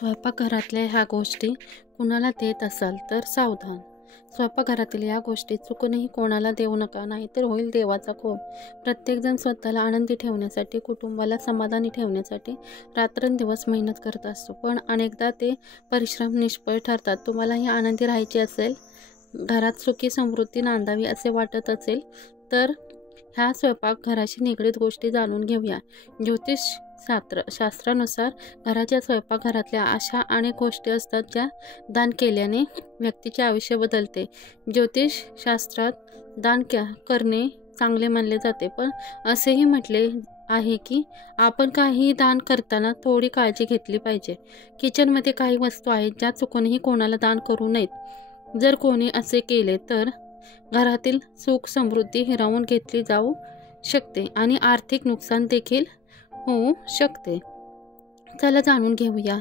स्वयंपाकघरातल्या ह्या गोष्टी कुणाला देत असाल तर सावधान. स्वयंपाकघरातील या गोष्टी चुकूनही कोणाला देऊ नका, नाहीतर होईल देवाचा कोप. प्रत्येकजण स्वतःला आनंदी ठेवण्यासाठी, कुटुंबाला समाधानी ठेवण्यासाठी रात्रंदिवस मेहनत करत असतो, पण अनेकदा ते परिश्रम निष्फळ ठरतात. तुम्हालाही आनंदी राहायचे असेल, घरात सुखी समृद्धी नांदावी असे वाटत असेल तर ह्या स्वयंपाकघराशी निगडीत गोष्टी जाणून घेऊया. ज्योतिष शास्त्रानुसार घराच्या स्वयंपाकघरातल्या अशा अनेक गोष्टी असतात ज्या दान केल्याने व्यक्तीचे आयुष्य बदलते. ज्योतिष शास्त्रात दान करणे चांगले मानले जाते, पण असेही म्हटले आहे की आपण काहीही दान करताना थोडी काळजी घेतली पाहिजे. किचनमध्ये काही वस्तू आहेत ज्या चुकूनही कोणाला दान करू नयेत. जर कोणी असे केले तर घरातील सुख समृद्धी हिरावून घेतली जाऊ शकते आणि आर्थिक नुकसान देखील होऊ शकते. चला जाणून घेऊया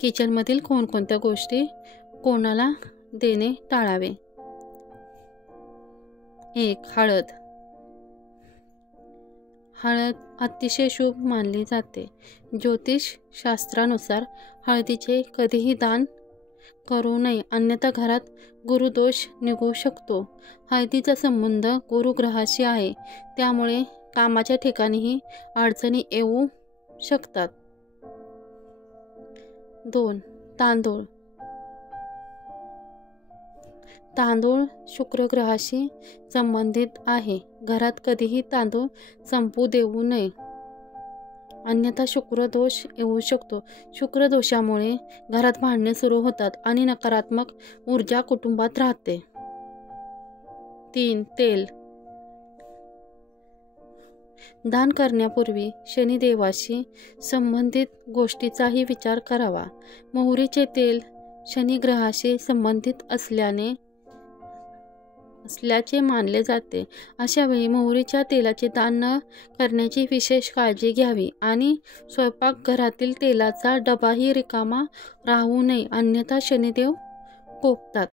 किचनमधील कोणकोणत्या गोष्टी कोणाला देणे टाळावे. 1. हळद. हळद अतिशय शुभ मानली जाते. ज्योतिष शास्त्रानुसार हळदीचे कधीही दान करू नये, अन्यथा घरात गुरुदोष निघू शकतो. हळदीचा संबंध गुरुग्रहाशी आहे, त्यामुळे कामाच्या ठिकाणीही अडचणी येऊ शकतात. 2. तांदूळ. तांदूळ शुक्र ग्रहाशी संबंधित आहे. घरात कधीही तांदूळ संपू देऊ नये, अन्यथा शुक्रदोष येऊ शकतो. शुक्रदोषामुळे घरात भांडणे सुरू होतात आणि नकारात्मक ऊर्जा कुटुंबात राहते. 3. तेल. दान करण्यापूर्वी शनिदेवाशी संबंधित गोष्टीचाही विचार करावा. मोहरीचे तेल शनिग्रहाशी संबंधित असल्याचे मानले जाते. अशावेळी मोहरीच्या तेलाचे दान न करण्याची विशेष काळजी घ्यावी आणि स्वयंपाकघरातील तेलाचा डबाही रिकामा राहू नये, अन्यथा शनिदेव कोपतात.